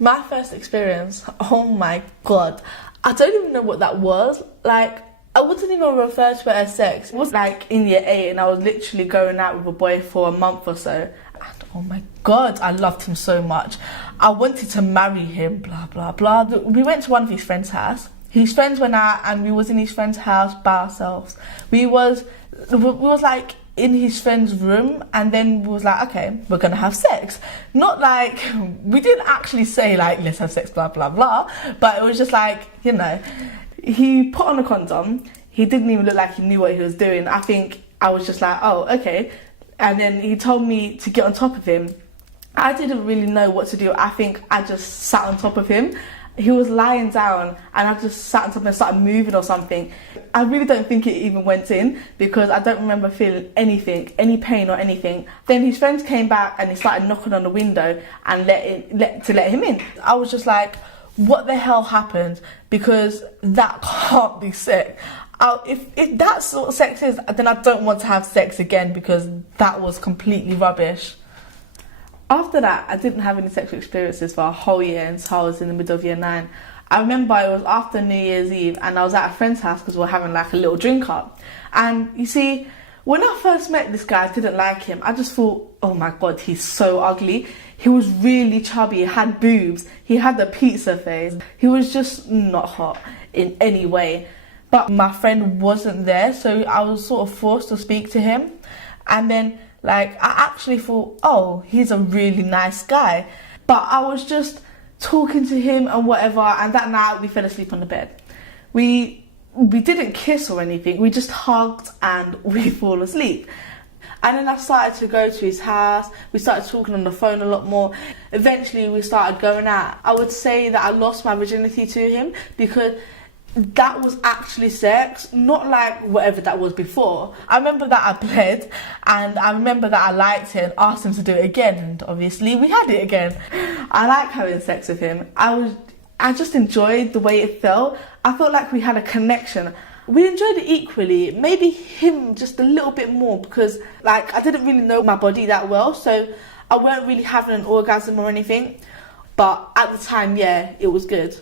My first experience, oh my god, I don't even know what that was. Like, I wouldn't even refer to it as sex. It was like in year 8 and I was literally going out with a boy for a month or so. And oh my god, I loved him so much. I wanted to marry him, blah, blah, blah. We went to one of his friends' house. His friends went out and we was in his friend's house by ourselves. We was like in his friend's room, and then we was like, okay, we're gonna have sex. Not like, we didn't actually say like, let's have sex, blah, blah, blah. But it was just like, you know, he put on a condom. He didn't even look like he knew what he was doing. I think I was just like, oh, okay. And then he told me to get on top of him. I didn't really know what to do. I think I just sat on top of him. He was lying down and I just sat on top of him and started moving or something. I really don't think it even went in because I don't remember feeling anything, any pain or anything. Then his friends came back and he started knocking on the window and let him in. I was just like, what the hell happened? Because that can't be sex. If that's what sex is, then I don't want to have sex again because that was completely rubbish. After that, I didn't have any sexual experiences for a whole year until I was in the middle of year 9. I remember it was after New Year's Eve and I was at a friend's house because we were having like a little drink up. And you see, when I first met this guy, I didn't like him. I just thought, oh my god, he's so ugly. He was really chubby, he had boobs, he had the pizza face. He was just not hot in any way. But my friend wasn't there, so I was sort of forced to speak to him. And then like, I actually thought, oh, he's a really nice guy. But I was just talking to him and whatever, and that night we fell asleep on the bed. We didn't kiss or anything, we just hugged and we fall asleep. And then I started to go to his house, we started talking on the phone a lot more. Eventually we started going out. I would say that I lost my virginity to him because that was actually sex, not like whatever that was before. I remember that I bled and I remember that I liked it and asked him to do it again, and obviously we had it again. I like having sex with him. I just enjoyed the way it felt. I felt like we had a connection. We enjoyed it equally, maybe him just a little bit more because like I didn't really know my body that well, so I weren't really having an orgasm or anything. But at the time, yeah, it was good.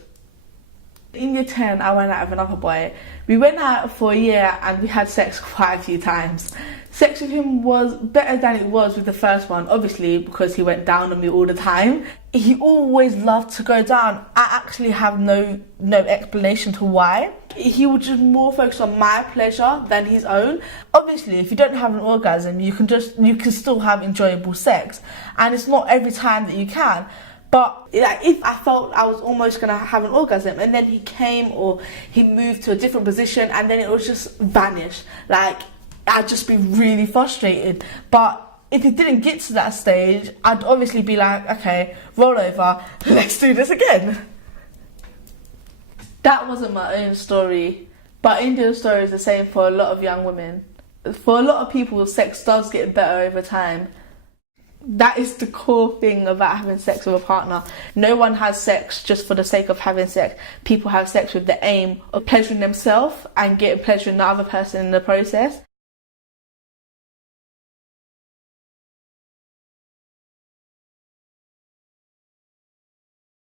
In year 10, I went out with another boy. We went out for a year and we had sex quite a few times. Sex with him was better than it was with the first one, obviously, because he went down on me all the time. He always loved to go down. I actually have no explanation to why. He would just more focus on my pleasure than his own. Obviously, if you don't have an orgasm, you can still have enjoyable sex. And it's not every time that you can. But like, if I felt I was almost going to have an orgasm and then he came or he moved to a different position and then it would just vanish, like I'd just be really frustrated. But if it didn't get to that stage, I'd obviously be like, okay, roll over, let's do this again. That wasn't my own story, but India's story is the same for a lot of young women. For a lot of people, sex does get better over time. That is the core thing about having sex with a partner. No one has sex just for the sake of having sex. People have sex with the aim of pleasuring themselves and getting pleasure in the other person in the process.